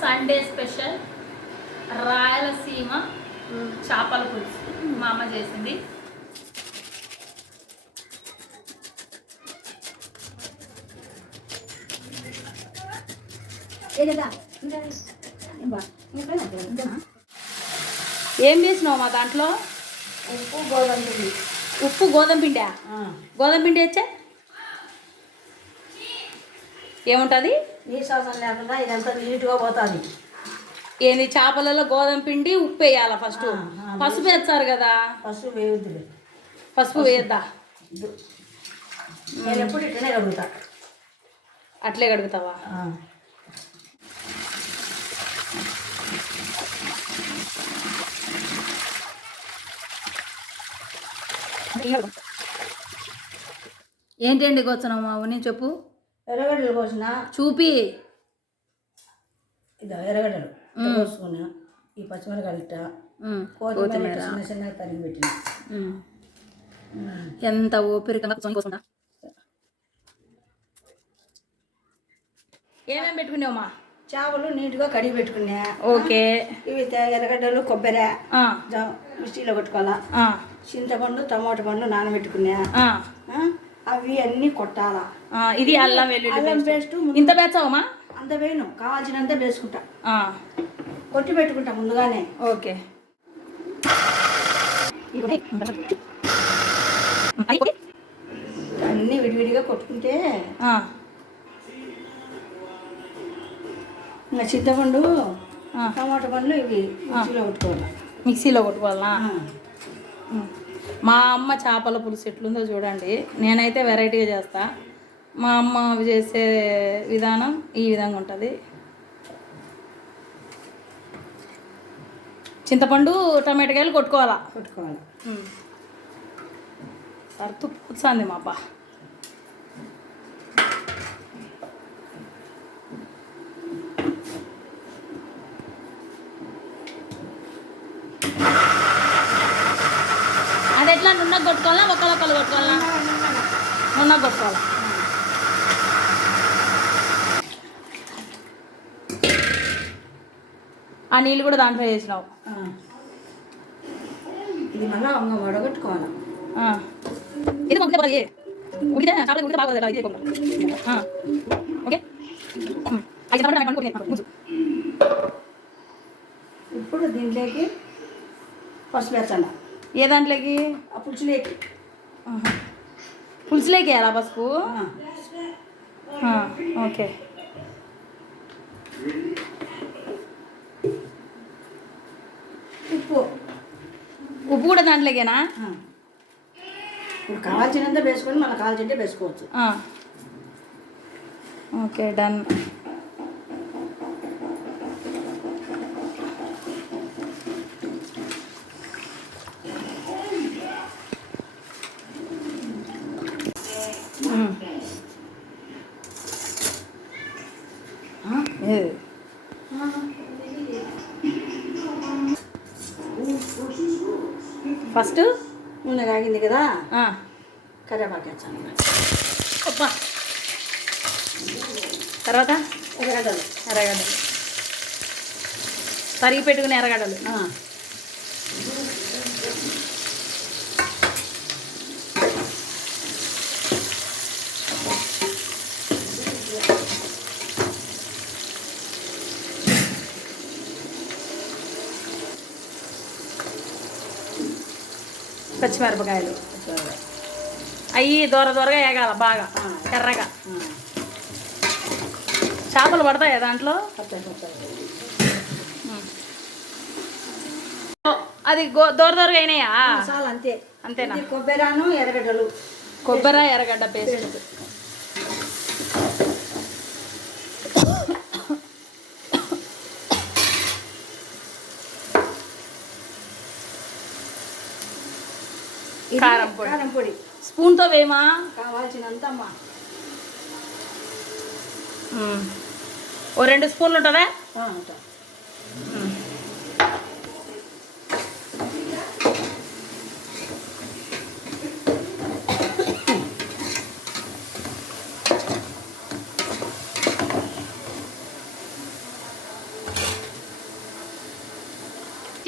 Sunday special Rayalaseema చేపల పులుసు మా అమ్మ చేసింది. ఏం చేసినావు మా దాంట్లో? ఉప్పు గోధుమ పిండి. ఉప్పు గోధుమ పిండి. గోధుమ పిండి వచ్చే ఏముంటుంది? నీ శ్వాసం లేకుండా ఇదంతా నీట్గా పోతుంది. ఏంది? చేపలలో గోధుమ పిండి ఉప్పు వేయాలా? ఫస్ట్ పసుపు వేస్తారు కదా. పసుపు వేయొద్దు. పసుపు వేయద్దా? నేను ఎప్పుడు ఇట్లనే కడుగుతా. అట్లే కడుగుతావా? ఏంటండి కోసనమ్మా నేను చెప్పు. ఎర్రగడ్డలు కోసిన చూపి. ఇదో ఎర్రగడ్డలు కోసుకున్నా. ఈ పచ్చిమిరకాయలు ఇట్ట కొత్తిమీర చిన్న చిన్నగా తరిగి పెట్టిన. ఎంత ఓపిరికంగా కోసుకుంటా. ఏమేమి పెట్టుకున్నావమ్మా? చేపలు నీట్గా కడిగి పెట్టుకున్నా. ఓకే. ఇవి ఎర్రగడ్డలు కొబ్బరి మిక్సీలో కొట్టుకోవాలా. చింతపండు టమాటో పండు నానబెట్టుకున్నా. అవి అన్నీ కొట్టాలా. ఇది అల్లం వెల్లుల్లి పేస్ట్. ఇంత వేస్తావమ్మా? అంత వేయను, కావాల్సినంత వేసుకుంటా. కొట్టి పెట్టుకుంటా ముందుగానే. ఓకే. అన్నీ విడివిడిగా కొట్టుకుంటే ఇంకా చింతపండు టమాటో పండ్లు ఇవి మిక్సీలో కొట్టుకోవాలి. మిక్సీలో కొట్టుకోవాలా? మా అమ్మ చేపల పులుసు ఎట్లుందో చూడండి. నేనైతే వెరైటీగా చేస్తా. మా అమ్మ చేసే విధానం ఈ విధంగా ఉంటుంది. చింతపండు టమాటకాయలు కొట్టుకోవాలా. సర్తు పూస్తుంది మా అబ్బా. అది ఎట్లా నున్నగా కొట్టుకోవాలా? ఒక్కలు కొట్టుకోవాలా? నున్నగా కొట్టుకోవాలా. ఆ నీళ్ళు కూడా దాంట్లో వేసినావు. ఇది మళ్ళీ వడగొట్టుకోవాలి. ఇది ఉడికితే బాగా ఓకే. ఇప్పుడు దీంట్లోకి పసుపు వేస్తాను. ఏ దాంట్లోకి? ఆ పులుసులోకి. పులుసులోకి వేయాలా పసుపు? ఓకే. ఉప్పు కూడా దాంట్లోకేనా? ఇప్పుడు కావాల్సినంత వేసుకొని మళ్ళీ కావాల్సింటే వేసుకోవచ్చు. Okay, done. ఫస్ట్ నూనె కాగింది కదా, కరివేపాకు వేస్తాను. అబ్బా. తర్వాత ఎర్రగడ్డలు తరిగి పెట్టుకుని ఎర్రగడ్డలు. పచ్చిమిరపకాయలు అవి దూరగా వేగాల బాగా ఎర్రగా. చేపలు పడతాయా దాంట్లో? అది దూరగా అయినాయా? అంతే. అంతేనా? కొబ్బరాను ఎర్రగడ్డలు. కొబ్బరి ఎర్రగడ్డ పేస్ట్. కారం పొడి స్పూన్తో వేమా? కావాల్సినంత అమ్మా. ఓ 2 స్పూన్లు ఉంటుందా?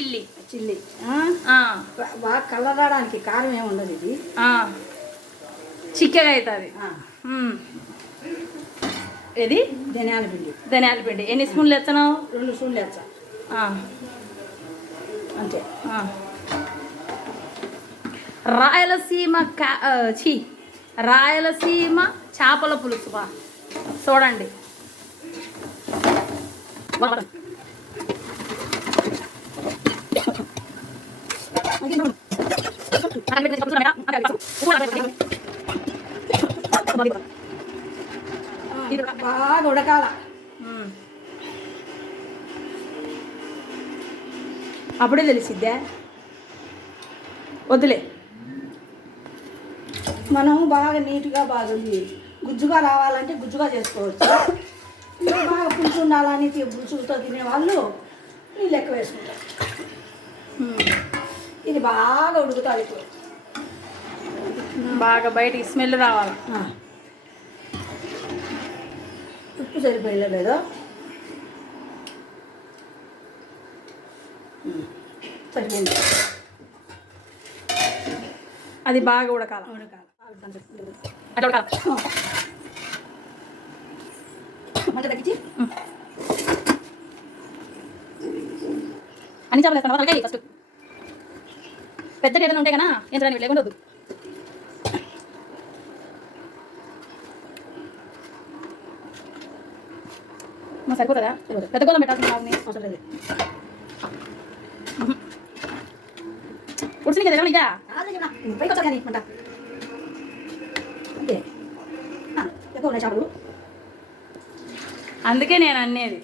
చిల్లి చిల్లి ఆ, బాగా కలర్ రావడానికి కారం ఏమి ఉండదు ఇది. ఆ. చిక్కగా అవుతుంది. ఆ, ఇది ధనియాల పిండి ధనియాల పిండి ఎన్ని స్పూన్లు వేస్తున్నావు? 2 స్పూన్లు వేస్తా అంతే. రాయలసీమ రాయలసీమ చేపల పులుసు బా చూడండి. బాగా ఉడకాల. అప్పుడే తెలిసిద్దా? వద్దులే. మనం బాగా నీట్గా బాగుంది గుజ్జుగా రావాలంటే గుజ్జుగా చేసుకోవచ్చు. బాగా పులుసు ఉండాలని పులుసుతో తినేవాళ్ళు నీళ్ళు ఎక్కువ వేసుకుంటారు. ఇది బాగా ఉడుకుతుంది ఇప్పుడు. బాగా బయటికి స్మెల్ రావాలి. ఉప్పు సరిపోయలేదో సరిపోయింది. అది బాగా ఉడకాలి. అట్లా ఉడకాలి. మంట తగ్గించి అన్ని చేపలు వేస్తాను తలకాయ ఫస్ట్. పెద్ద ఏదైనా ఉంటాయి కదా ఎంత లేకుండా వద్దు. సరిపోతుందా? పెద్ద గోళం పెట్టాల్సిన అవసరం లేదు. ఉడిసింది కదా ఇక పైకి వచ్చా కానీ మంట అంతే. ఎక్కువ ఉన్నాయి చేపలు. అందుకే నేను అనేది.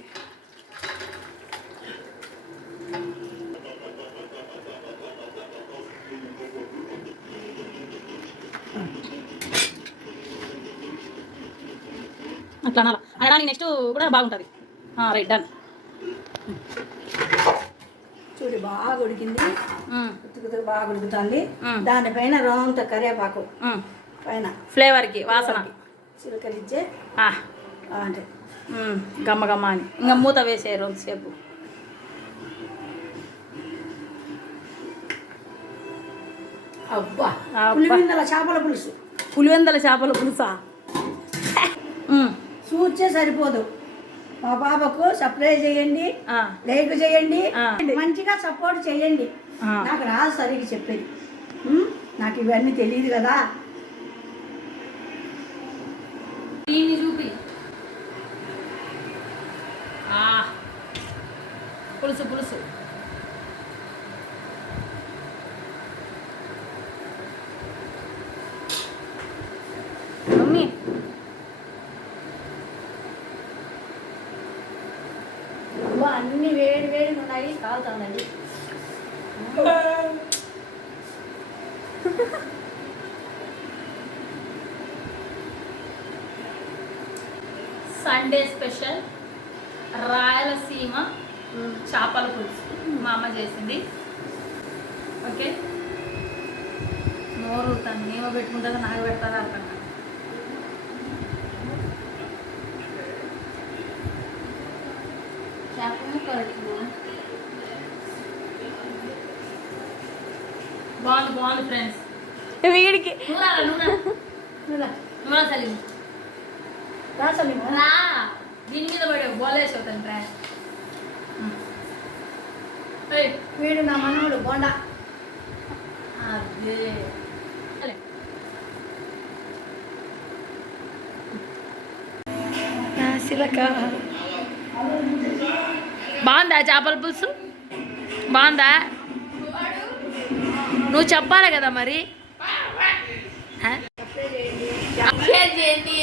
అట్లా అనాలి. అనడానికి నెక్స్ట్ కూడా బాగుంటుంది. Right done. చూడు బాగా ఉడికింది. ఉతుకుతూ బాగా ఉడుకుతుంది. దానిపైన రౌంత కరివేపాకు పైన ఫ్లేవర్కి వాసన చిలకలిచ్చే అంటే గమ్మ గమ్మ అని ఇంకా మూత వేసే రోజుసేపు. అబ్బా పులివెందల చేపల పులుసు. పులివెందల చేపల పులుసా? చూచే సరిపోదు. మా పాపకు సర్ప్రైజ్ చేయండి, లైక్ చేయండి, మంచిగా సపోర్ట్ చేయండి. నాకు రాదు సరిగ్గా చెప్పేది. నాకు ఇవన్నీ తెలియదు కదా. దీన్ని చూపి. పులుసు పులుసు మమ్మీ. అన్ని వేడి వేడి ఉన్నాయి, కాలుతాయి. సండే స్పెషల్ రాయలసీమ చేపల పులుసు మా అమ్మ చేసింది. ఓకే, నోరు తను నేమో పెట్టుకుంటుందో నాకు పెడతారా అర్థం కాదు. బాగుంది బాగుంది ఫ్రెండ్స్. వీడికి రా దీని మీద పడే బోలేసి అవుతాను ట్రా. వీడు నా మనవుడు బోండా. అదే బాగుందా చేపల పులుసు? బాగుందా? నువ్వు చెప్పాలి కదా మరి. చేయండి.